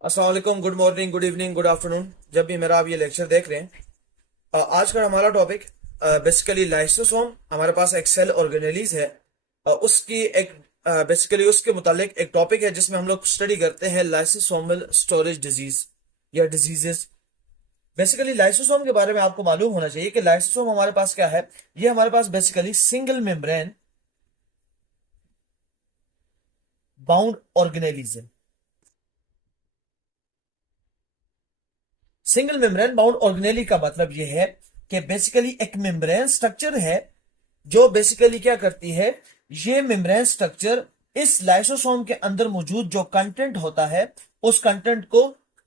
अस्सलाम वालेकुम, good morning, good evening, good afternoon. जब भी मेरा आप ये लेक्चर देख रहे हैं, आज का हमारा टॉपिक बेसिकली लाइसोसोम। हमारे पास एक सेल ऑर्गेनेलीज है। उसकी एक बेसिकली उसके मुतालिक एक टॉपिक है जिसमें हम लोग स्टडी करते हैं लाइसोसोमल स्टोरेज डिजीज या डिजीजेस। बेसिकली लाइसोसोम के बारे में आपको मालूम होना चाहिए कि लाइसोसोम हमारे पास क्या है। ये हमारे पास basically single membrane bound organelles है। सिंगल मेम्ब्रेन बाउंड ऑर्गेनेली का मतलब यह है कि बेसिकली एक मेम्ब्रेन स्ट्रक्चर है जो बेसिकली क्या करती है। ये मेम्ब्रेन स्ट्रक्चर इस लाइसोसोम के अंदर मौजूद जो कंटेंट होता है उस कंटेंट को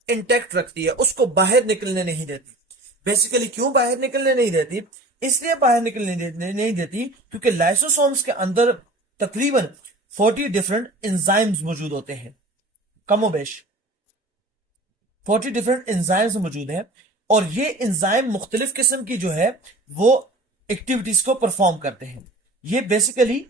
इंटैक्ट रखती है, उसको बाहर निकलने नहीं देती। बेसिकली क्यों बाहर निकलने नहीं देती? इसलिए बाहर नहीं देती क्योंकि लाइसोसोम्स के अंदर तकरीबन 40 डिफरेंट एंजाइम्स मौजूद होते हैं। कमोबेश 40 डिफरेंट एंजाइम्स मौजूद हैं और ये एंजाइम मुख्तलिफ किस्म की जो है वो एक्टिविटीज को परफॉर्म करते हैं। ये बेसिकली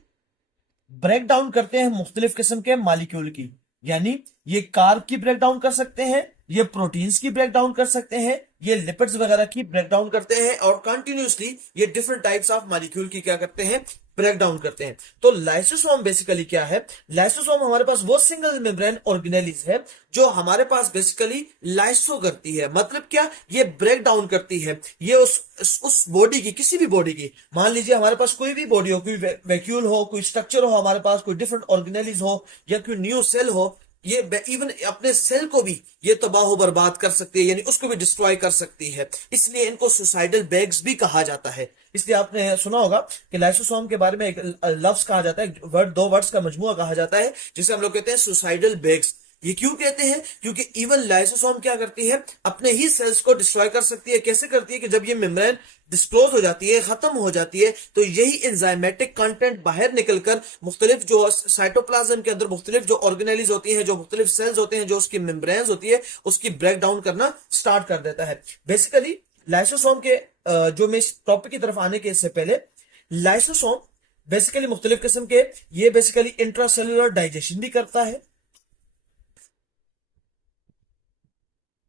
ब्रेक डाउन करते हैं मुख्तलिफ किस्म के मालिक्यूल की, यानी ये कार्ब की ब्रेक डाउन कर सकते हैं, ये प्रोटीन्स की ब्रेक डाउन कर सकते हैं, ये लिपिड्स वगैरह की ब्रेक डाउन करते हैं और कंटिन्यूसली ये डिफरेंट टाइप्स ऑफ मालिक्यूल की क्या करते हैं, ब्रेक डाउन करते हैं। तो लाइसोसोम बेसिकली क्या है? लाइसोसोम हमारे पास वो सिंगल मेम्ब्रेन ऑर्गेनेलिज है जो हमारे पास बेसिकली लाइसो करती है। मतलब क्या? ये ब्रेक डाउन करती है। ये उस बॉडी की, किसी भी बॉडी की, मान लीजिए हमारे पास कोई भी बॉडी हो, कोई वैक्यूल हो, कोई स्ट्रक्चर हो, हमारे पास कोई डिफरेंट ऑर्गेनेलिज हो या कोई न्यू सेल हो, ये इवन अपने सेल को भी ये तबाह बर्बाद कर सकती है, यानी उसको भी डिस्ट्रॉय कर सकती है। इसलिए इनको सुसाइडल बैग्स भी कहा जाता है। इसलिए आपने सुना होगा कि लाइसोसोम के बारे में एक लफ्ज कहा जाता है, वर्ड, दो वर्ड्स का मजमुआ कहा जाता है, जिसे हम लोग कहते हैं सुसाइडल बैग्स। ये क्यों कहते हैं? क्योंकि इवन लाइसोसोम क्या करती है, अपने ही सेल्स को डिस्ट्रॉय कर सकती है। कैसे करती है कि जब ये मेम्ब्रेन डिस्क्लोज हो जाती है, खत्म हो जाती है, तो यही एंजाइमेटिक कंटेंट बाहर निकलकर मुख्तलिफ जो साइटोप्लाज्म के अंदर मुख्तलिफ जो ऑर्गेनेलिज होती हैं, जो मुख्तलिफ सेल्स होते हैं, जो उसकी मेम्ब्रेन्स होती है, उसकी ब्रेक डाउन करना स्टार्ट कर देता है। बेसिकली लाइसोसोम के जो मैं इस टॉपिक की तरफ आने के इससे पहले, लाइसोसोम बेसिकली मुख्तलिफ किस्म के, ये बेसिकली इंट्रासेलुलर डाइजेशन भी करता है।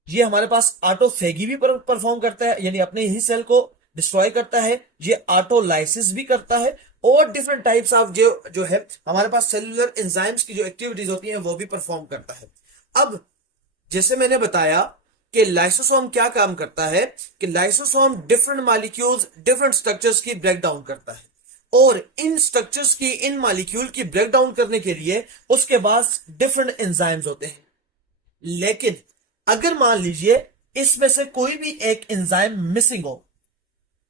ये हमारे पास ऑटोफेगी भी परफॉर्म करता है, यानी अपने ही सेल को डिस्ट्रॉय करता है। ये ऑटोलाइसिस भी करता है और डिफरेंट टाइप्स ऑफ जो जो है हमारे पास सेलुलर एंजाइम्स की जो एक्टिविटीज होती हैं वो भी परफॉर्म करता है। अब जैसे मैंने बताया कि लाइसोसोम क्या काम करता है, कि lysosome different molecules, different structures की ब्रेक डाउन करता है और इन स्ट्रक्चर्स की, इन मॉलिक्यूल की ब्रेक डाउन करने के लिए उसके पास डिफरेंट एंजाइम्स होते हैं। लेकिन अगर मान लीजिए इसमें से कोई भी एक एंजाइम मिसिंग हो,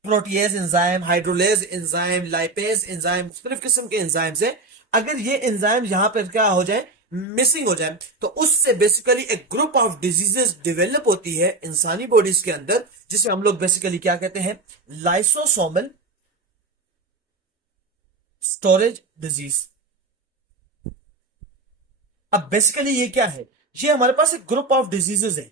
protease enzyme, hydrolase enzyme, lipase enzyme, मुख्तलिफ किस्म के एंजाइम्स हैं, अगर ये एंजाइम यहां पर क्या हो जाए, मिसिंग हो जाए, तो उससे बेसिकली एक ग्रुप ऑफ डिजीजेस डेवलप होती है इंसानी बॉडीज के अंदर, जिसे हम लोग बेसिकली क्या कहते हैं, लाइसोसोमल स्टोरेज डिजीज। अब बेसिकली ये क्या है? ये हमारे पास एक ग्रुप ऑफ डिजीजेस है।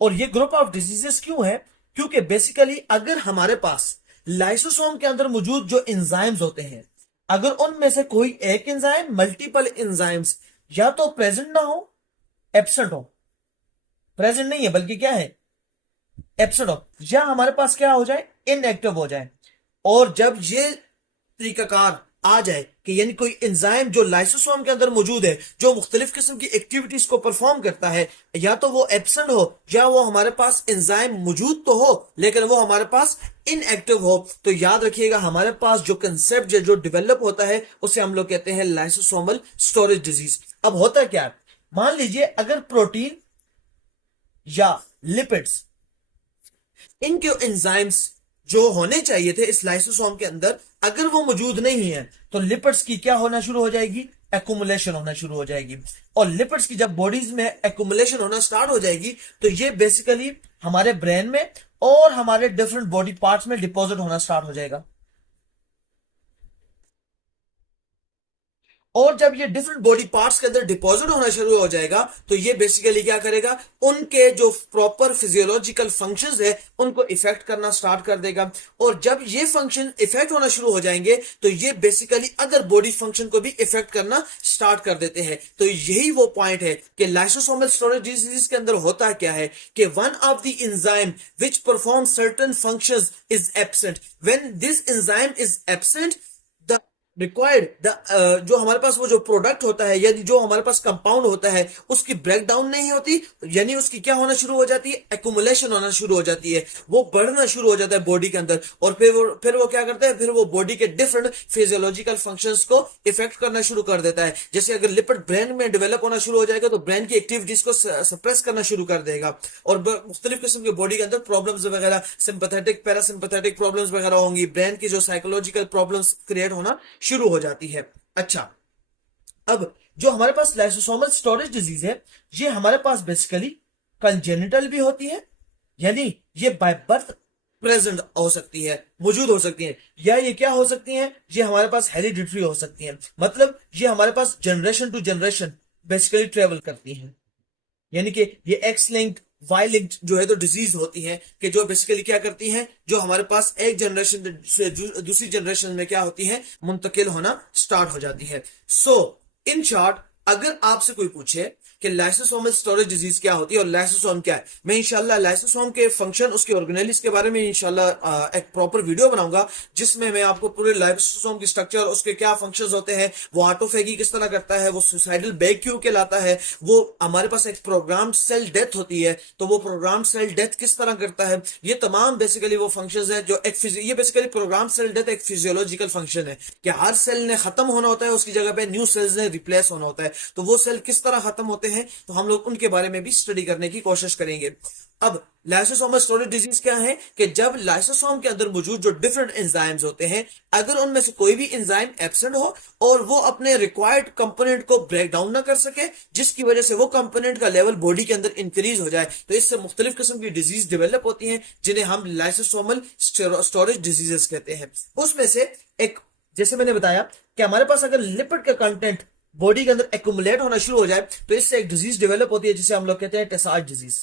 और ये ग्रुप ऑफ डिजीजेस क्यों है? क्योंकि बेसिकली अगर हमारे पास लाइसोसोम के अंदर मौजूद जो एंजाइम्स होते हैं, अगर उनमें से कोई एक एंजाइम, मल्टीपल एंजाइम्स या तो प्रेजेंट ना हो, एब्सेंट हो, प्रेजेंट नहीं है बल्कि क्या है, एब्सेंट हो, या हमारे पास क्या हो जाए, इनएक्टिव हो जाए। और जब ये तरीकाकार आ जाए कि यानी कोई एंजाइम जो लाइसोसोम के अंदर मौजूद है, जो मुख्तलिफ किस्म की एक्टिविटीज को परफॉर्म करता है, या तो वो एब्सेंट हो या वो हमारे पास एंजाइम मौजूद तो हो लेकिन वो हमारे पास इनएक्टिव हो, तो याद रखिएगा हमारे पास जो कंसेप्ट जो डेवलप होता है उसे हम लोग कहते हैं लाइसोसोमल स्टोरेज डिजीज। अब होता क्या है, मान लीजिए अगर प्रोटीन या लिपिड्स, इनके एंजाइम्स जो होने चाहिए थे इस लाइसोसोम के अंदर, अगर वो मौजूद नहीं है, तो लिपिड्स की क्या होना शुरू हो जाएगी, एकुमुलेशन होना शुरू हो जाएगी। और लिपिड्स की जब बॉडीज में एकुमुलेशन होना स्टार्ट हो जाएगी, तो ये बेसिकली हमारे ब्रेन में और हमारे डिफरेंट बॉडी पार्ट्स में डिपॉजिट होना स्टार्ट हो जाएगा। और जब ये डिफरेंट बॉडी पार्ट्स के अंदर डिपॉजिट होना शुरू हो जाएगा तो ये बेसिकली क्या करेगा, उनके जो प्रॉपर फिजियोलॉजिकल फंक्शंस है उनको इफेक्ट करना स्टार्ट कर देगा। और जब ये फंक्शन इफेक्ट होना शुरू हो जाएंगे तो ये बेसिकली अदर बॉडी फंक्शन को भी इफेक्ट करना स्टार्ट कर देते हैं। तो यही वो पॉइंट है कि लाइसोसोमल स्टोरेज डिजीज के अंदर होता क्या है कि one of the enzyme which perform certain functions is absent. When this enzyme is absent, the required the जो हमारे पास वो जो प्रोडक्ट होता है यानी जो हमारे पास कंपाउंड होता है उसकी ब्रेक डाउन नहीं होती, यानी उसकी क्या होना शुरू हो जाती है, एक्यूमुलेशन होना शुरू हो जाती है, वो बढ़ना शुरू हो जाता है बॉडी के अंदर। और फिर वो क्या करता है, फिर वो बॉडी के डिफरेंट फिजियोलॉजिकल फंक्शंस को इफेक्ट करना शुरू कर देता है। जैसे अगर लिपिड ब्रेन में डेवलप होना शुरू हो जाएगा तो ब्रेन की एक्टिविटीज को सप्रेस करना शुरू कर देगा और मुख्तलिफ किस्म के बॉडी के अंदर प्रॉब्लम्स वगैरह, सिंपैथेटिक पैरासिम्पैथेटिक प्रॉब्लम्स वगैरह होंगी, ब्रेन की जो साइकोलॉजिकल प्रॉब्लम्स क्रिएट होना शुरू हो जाती है। अच्छा, अब जो हमारे पास लाइसोसोमल स्टोरेज डिजीज है ये हमारे पास बेसिकली कंजेनिटल भी होती है, यानी ये बाय बर्थ प्रेजेंट हो सकती है, मौजूद हो सकती है, या ये क्या हो सकती है, ये हमारे पास हेरिडिटरी हो सकती है, मतलब ये हमारे पास generation to generation basically travel करती है। यानी कि ये एक्स लिंक्ड वाई लिंक्ड जो है तो डिजीज होती है कि जो बेसिकली क्या करती हैं, जो हमारे पास एक जनरेशन से दूसरी जनरेशन में क्या होती है, मुंतकिल होना स्टार्ट हो जाती है। सो इन शॉर्ट, अगर आपसे कोई पूछे कि लाइसोसोमल स्टोरेज डिजीज क्या होती है और लाइसोसोम क्या है, मैं इंशाल्लाह लाइसोसोम के फंक्शन, उसके ऑर्गेनेलिस के बारे में इंशाल्लाह एक प्रॉपर वीडियो बनाऊंगा जिसमें मैं आपको पूरे लाइसोसोम की स्ट्रक्चर, उसके क्या फंक्शंस होते हैं, वो ऑटोफेगी किस तरह करता है, वो सुसाइडल बैग क्यों कहलाता है, वो हमारे पास एक प्रोग्राम सेल डेथ होती है तो वो प्रोग्राम सेल डेथ किस तरह करता है, ये तमाम बेसिकली वो फंक्शंस हैं जो ये बेसिकली प्रोग्राम सेल डेथ एक फिजियोलॉजिकल फंक्शन है कि हर सेल ने खत्म होना होता है, उसकी जगह पे न्यू सेल्स ने रिप्लेस होना होता है। तो वो सेल किस तरह खत्म होते हैं तो हम लोग उनके बारे में भी स्टडी करने की कोशिश करेंगे। अब लाइसोसोमल स्टोरेज डिजीज क्या है कि जब लाइसोसोम के अंदर मौजूद जो डिफरेंट एंजाइम्स होते हैं, अगर उनमें से कोई भी एंजाइम एब्सेंट हो और वो अपने रिक्वायर्ड कंपोनेंट को ब्रेक डाउन ना कर सके, जिसकी वजह से वो कंपोनेंट का लेवल बॉडी के अंदर इंक्रीज हो जाए, तो इससे मुख्तलिफ किस्म की डिजीज डेवलप होती हैं जिन्हें हम लाइसोसोमल स्टोरेज डिजीजेस कहते हैं। उसमें से एक, जैसे मैंने बताया कि हमारे पास अगर लिपिड का कंटेंट बॉडी के अंदर एक्यूमुलेट होना शुरू हो जाए तो इससे एक डिजीज डेवलप होती है जिसे हम लोग कहते हैं टेसार्ड डिजीज।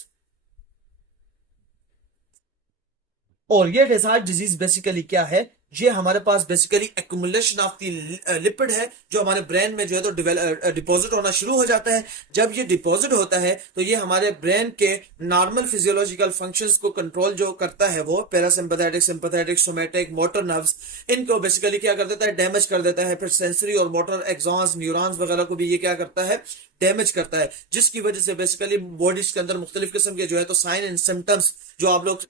और ये टेसार्ड डिजीज बेसिकली क्या है, ये हमारे पास basically accumulation of the lipid है जो हमारे ब्रेन में जो है तो डिपॉजिट होना शुरू हो जाता है। जब ये डिपॉजिट होता है तो ये हमारे ब्रेन के नॉर्मल फिजियोलॉजिकल फंक्शंस को कंट्रोल जो करता है, वो parasympathetic, sympathetic, somatic, motor nerves, इनको बेसिकली क्या कर देता है, डैमेज कर देता है। फिर सेंसरी और मोटर एक्सॉन्स, न्यूरॉन्स वगैरह को भी ये क्या करता है, डैमेज करता है, जिसकी वजह से बेसिकली बॉडीज के अंदर मुख्तलिफ किस्म के जो है तो साइन एंड सिम्टम्स जो आप लोग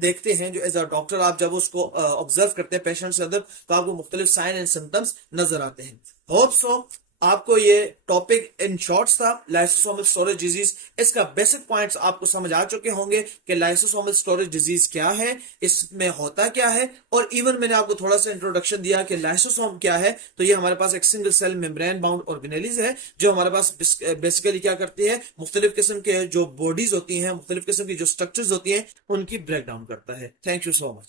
देखते हैं, जो एज अ डॉक्टर आप जब उसको ऑब्जर्व करते हैं पेशेंट्स के अंदर तो आपको मुख्तलिफ साइन एंड सिम्टम्स नजर आते हैं। होप सो आपको ये टॉपिक इन शॉर्ट्स था लाइसोसोमल स्टोरेज डिजीज, इसका बेसिक पॉइंट्स आपको समझ आ चुके होंगे कि लाइसोसोमल स्टोरेज डिजीज क्या है, इसमें होता क्या है, और इवन मैंने आपको थोड़ा सा इंट्रोडक्शन दिया कि लाइसोसोम क्या है। तो ये हमारे पास एक single cell membrane bound organelles है जो हमारे पास बेसिकली क्या करती है, मुख्तलिफ किस्म के जो बॉडीज होती हैं, मुख्तलिफ किस्म की जो स्ट्रक्चर्स होती हैं, उनकी ब्रेक डाउन करता है। Thank you so much.